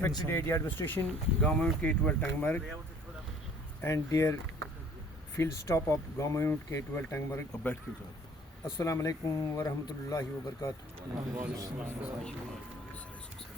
Respected area administration, Government K12 Tangmarg, and dear field stop of Government K12 Tangmarg. Assalamu alaikum wa rahmatullahi wa barakatuh.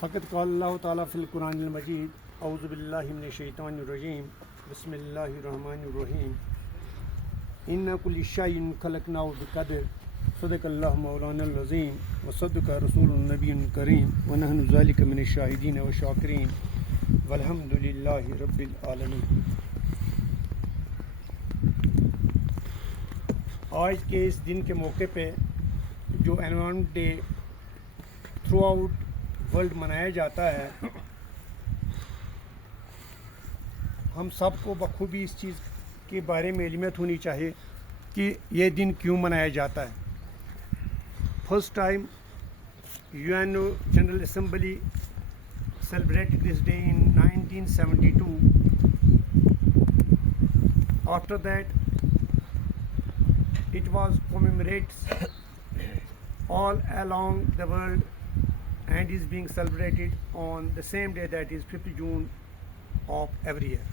Faqat qala Allah ta'ala fil Quran al-Majid, a'udhu billahi minash shaitanir rajim, bismillahir rahmanir rahim. Inna kulli shay'in khalaqnahu biqadr. صدق اللہ مولانا العظیم وصدق رسول النبی الکریم ونحن ذالک من الشاہدین والشاکرین والحمد للہ رب العالمین. آج کے اس دن کے موقع پہ جو environment day through out world منایا جاتا ہے، ہم سب کو بخوبی اس چیز کے بارے میں علمیت ہونی چاہیے کہ یہ دن کیوں منایا جاتا ہے. First time UNO General Assembly celebrated this day in 1972. After that, it was commemorated all along the world and is being celebrated on the same day, that is 5th June of every year.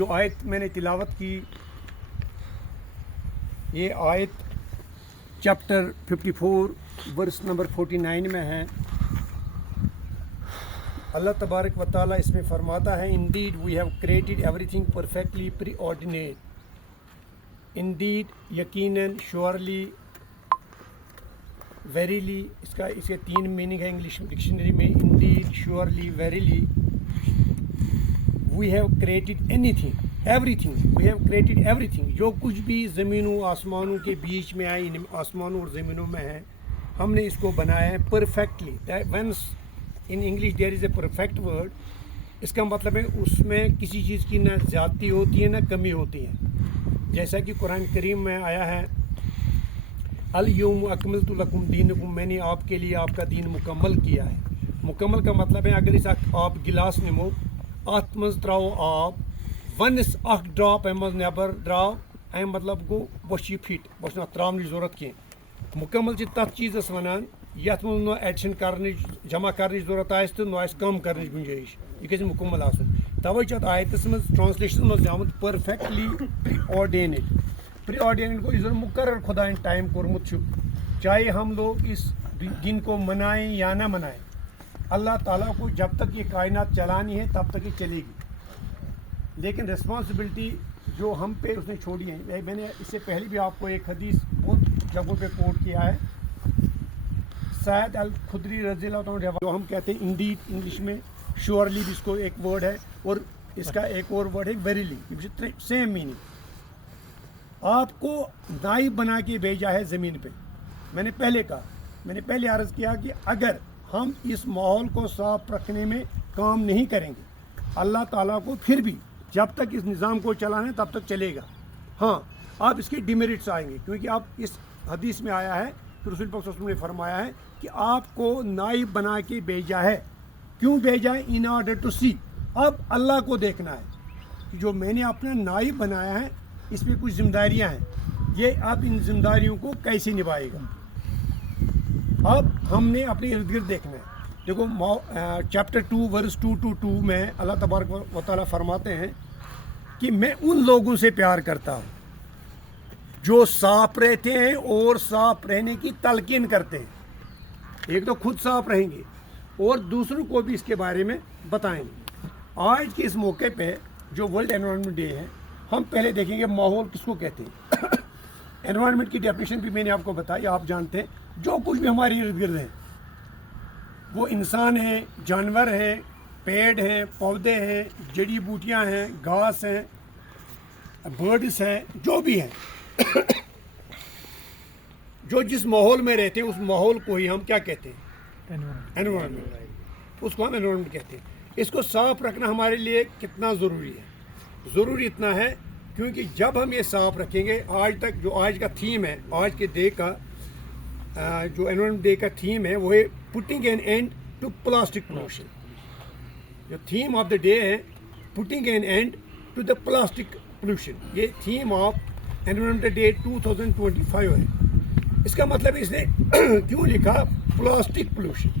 جو آیت میں نے تلاوت کی، یہ آیت chapter 54 verse number 49 میں ہے. اللہ تبارک و تعالیٰ اس میں فرماتا ہے، Indeed we have created everything perfectly preordinate. Indeed یقیناً، surely، verily، اس کے 3 میننگ ہے انگلش ڈکشنری میں. Indeed, surely, verily we have created anything, everything. We have created everything. جو کچھ بھی زمین و آسمانوں کے بیچ میں آئی، آسمانوں اور زمینوں میں ہے، ہم نے اس کو بنایا ہے perfectly. Once in English there is a perfect word. اس کا مطلب ہے اس میں کسی چیز کی نہ زیادتی ہوتی ہے نہ کمی ہوتی ہے. جیسا کہ قرآن کریم میں آیا ہے، الیوم اکملت لکم دینکم، میں نے آپ کے لیے آپ کا دین مکمل کیا ہے. مکمل کا مطلب ہے اگر اس آپ گلاس نمو ات مز تراو آب ونس اخ ڈراپ ایم نبر دراو، ایم مطلب گو بوش یہ فٹ بوش نہ تراؤن ضرورت کی. مکمل تر چیزس ونان یت مز نو ایڈیشن کرنچ جمع کرنچ ضرورت آس تو نو آس کم کرنچ گنجائش، یہ گژھِ مکمل آسن. توے چھُ اتھ آیتس مز ٹرانسلیشن مز آمت پرفیکٹلی پری آرڈینیٹ گو، اس مقرر خدا ٹائم کورمت چھُ، چاہے ہم لوگ اس دن کو منائیں یا نہ منائیں. اللہ تعالیٰ کو جب تک یہ کائنات چلانی ہے تب تک یہ چلے گی، لیکن رسپانسبلٹی جو ہم پہ اس نے چھوڑی ہے. میں نے اس سے پہلے بھی آپ کو ایک حدیث بہت جگہوں پہ کوٹ کیا ہے، سعید الخدری رضی اللہ عنہ، جو ہم کہتے ہیں انڈیڈ انگلش میں، شیورلی بھی اس کو ایک ورڈ ہے، اور اس کا ایک اور ورڈ ہے ویریلی، سیم میننگ. آپ کو نائب بنا کے بھیجا ہے زمین پہ. میں نے پہلے عرض کیا کہ اگر ہم اس ماحول کو صاف رکھنے میں کام نہیں کریں گے، اللہ تعالیٰ کو پھر بھی جب تک اس نظام کو چلانا ہے تب تک چلے گا. ہاں، آپ اس کے ڈیمیرٹس آئیں گے، کیونکہ آپ اس حدیث میں آیا ہے کہ رسول پاک صلی اللہ علیہ وسلم نے فرمایا ہے کہ آپ کو نائب بنا کے بھیجا ہے. کیوں بھیجا ہے؟ ان آرڈر ٹو سی. اب اللہ کو دیکھنا ہے کہ جو میں نے اپنا نائب بنایا ہے اس میں کچھ ذمہ داریاں ہیں، یہ اب ان ذمہ داریوں کو کیسے نبھائے گا. اب ہم نے اپنے ارد گرد دیکھنا ہے. دیکھو چیپٹر 2 ورس 2-2 میں اللہ تبارک و تعالیٰ فرماتے ہیں کہ میں ان لوگوں سے پیار کرتا ہوں جو صاف رہتے ہیں اور صاف رہنے کی تلقین کرتے ہیں. ایک تو خود صاف رہیں گے اور دوسروں کو بھی اس کے بارے میں بتائیں گے. آج کے اس موقع پہ جو ورلڈ انوائرنمنٹ ڈے ہے، ہم پہلے دیکھیں گے ماحول کس کو کہتے ہیں. انوائرنمنٹ کی ڈیفینیشن بھی میں نے آپ کو بتائی، آپ جانتے ہیں. جو کچھ بھی ہمارے ارد گرد ہیں، وہ انسان ہیں، جانور ہیں، پیڑ ہیں، پودے ہیں، جڑی بوٹیاں ہیں، گھاس ہیں، برڈس ہیں، جو بھی ہیں، جو جس ماحول میں رہتے ہیں اس ماحول کو ہی ہم کیا کہتے ہیں؟ انوائرنمنٹ. اس کو ہم انوائرنمنٹ کہتے ہیں. اس کو صاف رکھنا ہمارے لیے کتنا ضروری ہے؟ ضروری اتنا ہے کیونکہ جب ہم یہ صاف رکھیں گے، آج تک جو آج کا تھیم ہے، آج کے ڈے کا جو انوائرنمنٹ ڈے کا تھیم ہے وہ ہے putting an end to plastic pollution. جو تھیم آف دا ڈے ہے putting an end to the plastic pollution. یہ تھیم آف انوائرنمنٹ ڈے 2025 ہے. اس کا مطلب اس نے کیوں لکھا پلاسٹک پولوشن؟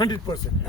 100%,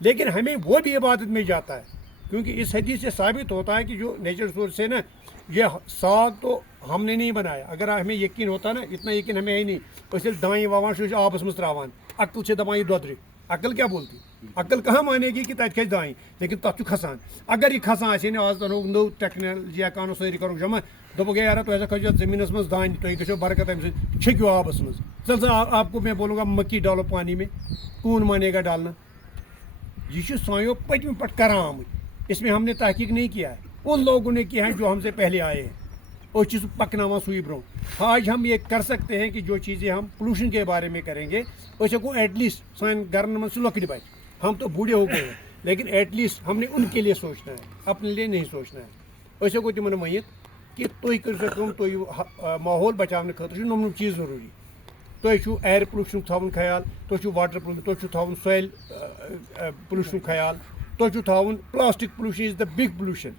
لیکن ہمیں وہ بھی عبادت میں جاتا ہے، کیونکہ اس حدیث سے ثابت ہوتا ہے کہ جو نیچر سورس سے نا یہ ساگ تو ہم نے نہیں بنایا. اگر ہمیں یقین ہوتا نا، اتنا یقین ہمیں ہے نہیں، اس لیے دائیں ووان سے آبس مز تراوان عقل سے دپان یہ دودر، عقل کیا بولتی؟ عقل کہاں مانے گی کہ تت کھسہِ دائیں، لیکن تک کھسان. اگر یہ کھسان آسے نا، آز انو نو ٹیکنالجی کانو ساری کرو جمع، دپو گے یار تُہۍ ہسا کھسِو زمینس مز دانہِ، تُہۍ گژھو برکت امہِ سۭتۍ، چھٔکِو آبس مز. چل سا آپ کو میں بولوں گا مکی ڈالو پانی میں، کون مانے گا ڈالنا؟ یہ سایوں پتم پٹ کران آمت، اس میں ہم نے تحقیق نہیں کیا ہے، ان لوگوں نے کیا ہے جو ہم سے پہلے آئے ہیں، اور چیز پکناوا سوئی برو. آج ہم یہ کر سکتے ہیں کہ جو چیزیں ہم پولوشن کے بارے میں کریں گے، اس کو ایٹ لیسٹ سان گرن من سے لکٹ بچ، ہم تو بوڑھے ہو گئے ہیں، لیکن ایٹ لیسٹ ہم نے ان کے لیے سوچنا ہے، اپنے لیے نہیں سوچنا ہے. اس کو تمن ونت کہ تھی کرو تھی ماحول بچانے خاطر نم چیز ضروری. تھی ایئر پولوشن تھاؤن خیال، تھی واٹر پولوشن، تھی تھاؤن سویل پولوشن خیال، تھی تھاؤن plastic pollution is the big pollution.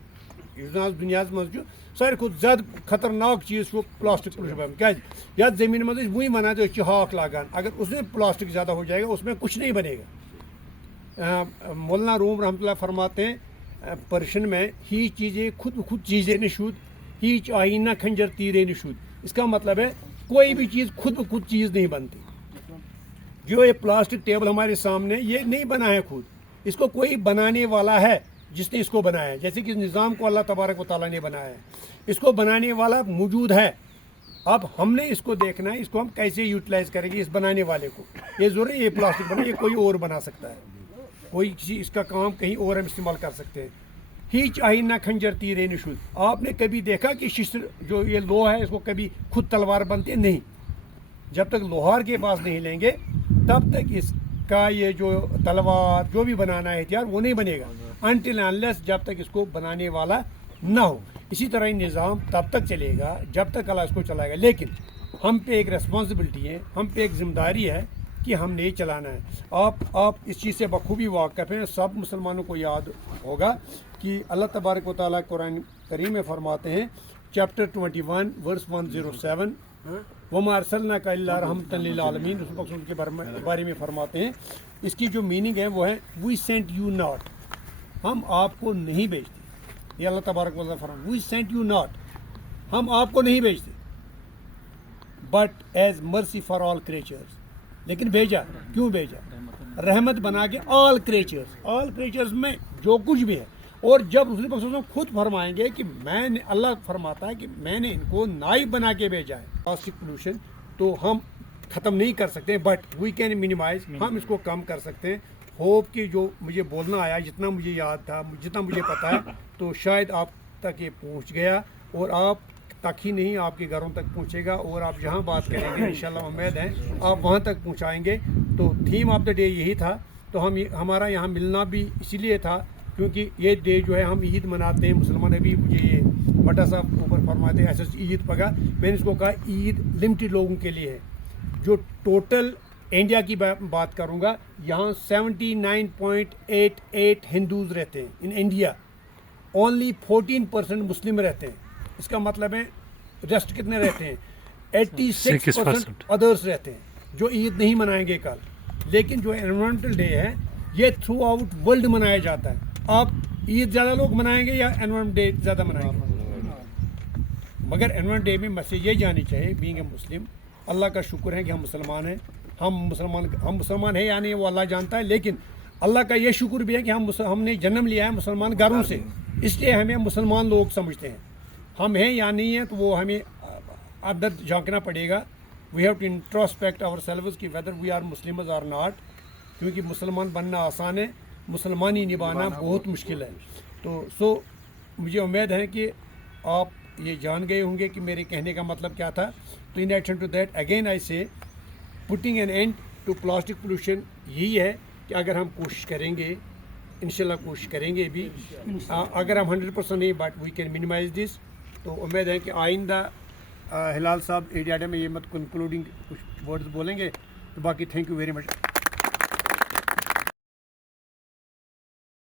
اس دنیا مز ساروی کھت زیادہ خطرناک چیز پلاسٹک پولوشن. کیا زمین مز وی ونان تو ہاک لاگان، اگر اس میں پلاسٹک زیادہ ہو جائے گا اس میں کچھ نہیں بنے گا. مولانا روم رحمۃ اللہ فرماتے ہیں پرشن میں، ہی چیزیں خود بخود چیزیں نشود، ہیچ آئینہ کھنجر تیرے نشود. اس کا مطلب ہے کوئی بھی چیز خود بخود چیز نہیں بنتی. جو یہ پلاسٹک ٹیبل ہمارے سامنے، یہ نہیں بنا ہے خود، اس کو کوئی بنانے والا ہے جس نے اس کو بنایا ہے. جیسے کہ اس نظام کو اللہ تبارک و تعالیٰ نے بنایا ہے، اس کو بنانے والا موجود ہے. اب ہم نے اس کو دیکھنا ہے، اس کو ہم کیسے یوٹیلائز کریں گے اس بنانے والے کو. یہ ضروری یہ پلاسٹک بنا، یہ کوئی اور بنا سکتا ہے، کوئی کسی اس کا کام کہیں اور ہم استعمال کر سکتے ہیں. ہیچ آئینہ کھنجر تیرے نشود. آپ نے کبھی دیکھا کہ ششر جو یہ لوہا ہے اس کو کبھی خود تلوار بنتی ہے؟ نہیں. جب تک لوہار کے پاس نہیں لیں گے تب تک اس کا یہ جو تلوار جو بھی بنانا ہے ہتھیار وہ نہیں بنے گا، انٹل انلیس جب تک اس کو بنانے والا نہ ہو. اسی طرح یہ نظام تب تک چلے گا جب تک اللہ اس کو چلائے گا. لیکن ہم پہ ایک ریسپانسبلٹی ہے، ہم پہ ایک ذمہ داری ہے کہ ہم نے چلانا ہے. آپ اس چیز سے بخوبی واقف ہیں. سب مسلمانوں کو یاد ہوگا کہ اللہ تبارک و تعالیٰ قرآن کریم میں فرماتے ہیں، چیپٹر 21 ورس 107، وما ارسلناک الا رحمۃ للعالمین. رسول اللہ کے بارے میں فرماتے ہیں، اس کی جو میننگ ہے وہ ہے وی سینٹ یو ناٹ، ہم آپ کو نہیں بھیجتے. یہ اللہ تبارک و تعالیٰ فرماتے، وی سینٹ یو ناٹ، ہم آپ کو نہیں بھیجتے، بٹ ایز مرسی فار آل کریچرز. لیکن بھیجا کیوں بھیجا؟ رحمت بنا کے آل کریچرز میں جو کچھ بھی ہے. اور جب رسول اللہ صلی اللہ علیہ وسلم خود فرمائیں گے کہ میں نے، اللہ فرماتا ہے کہ میں نے ان کو نائب بنا کے بھیجا ہے. پلاسٹک پولوشن تو ہم ختم نہیں کر سکتے، بٹ وی کین مینیمائز، ہم اس کو کم کر سکتے ہیں. ہوپ کہ جو مجھے بولنا آیا، جتنا مجھے یاد تھا، جتنا مجھے پتا ہے، تو شاید آپ تک یہ پہنچ گیا، اور آپ تک ہی نہیں آپ کے گھروں تک پہنچے گا، اور آپ جہاں بات کریں گے انشاءاللہ امید ہے آپ وہاں تک پہنچائیں گے. تو تھیم آف دا ڈے یہی تھا. تو ہمارا یہاں ملنا بھی اسی لیے تھا کیونکہ یہ ڈے جو ہے ہم عید مناتے ہیں. مسلمان ابھی مجھے یہ بٹا صاحب اوپر فرماتے ہیں ایسے عید پگا، میں نے اس کو کہا عید لمیٹڈ لوگوں کے لیے ہے. جو ٹوٹل انڈیا کی بات کروں گا، یہاں 79.88 ہندوز رہتے ہیں ان انڈیا، اونلی 14% مسلم رہتے ہیں. اس کا مطلب ہے ریسٹ کتنے رہتے ہیں؟ 86% ادرس رہتے ہیں جو عید نہیں منائیں گے کل. لیکن جو انوائرمنٹل ڈے ہے یہ تھرو آؤٹ ورلڈ منایا جاتا ہے. آپ عید زیادہ لوگ منائیں گے یا انوائرمنٹ ڈے زیادہ منائیں گے؟ مگر انوائرمنٹ ڈے میں مسئلہ یہ جانی چاہیے، بینگ اے مسلم، اللہ کا شکر ہے کہ ہم مسلمان ہیں. ہم مسلمان ہیں یعنی وہ اللہ جانتا ہے، لیکن اللہ کا یہ شکر بھی ہے کہ ہم نے جنم لیا ہے مسلمان گھروں سے، اس لیے ہمیں مسلمان لوگ سمجھتے ہیں. ہم ہیں یا نہیں ہیں تو وہ ہمیں عدد جھانکنا پڑے گا. We have to introspect ourselves کہ whether we are Muslims or not. کیونکہ مسلمان بننا آسان ہے، مسلمانی نبھانا بہت مشکل ہے. تو مجھے امید ہے کہ آپ یہ جان گئے ہوں گے کہ میرے کہنے کا مطلب کیا تھا. تو in addition to that again I say putting an end to plastic pollution یہی ہے کہ اگر ہم کوشش کریں گے، انشاءاللہ کوشش کریں گے بھی، اگر ہم 100% نہیں بٹ وی کین مینیمائز دس. تو امید ہے کہ آئندہ ہلال صاحب ایڈیاڈا میں یہ مت کنکلوڈنگ کچھ ورڈز بولیں گے. تو باقی تھینک یو ویری مچ.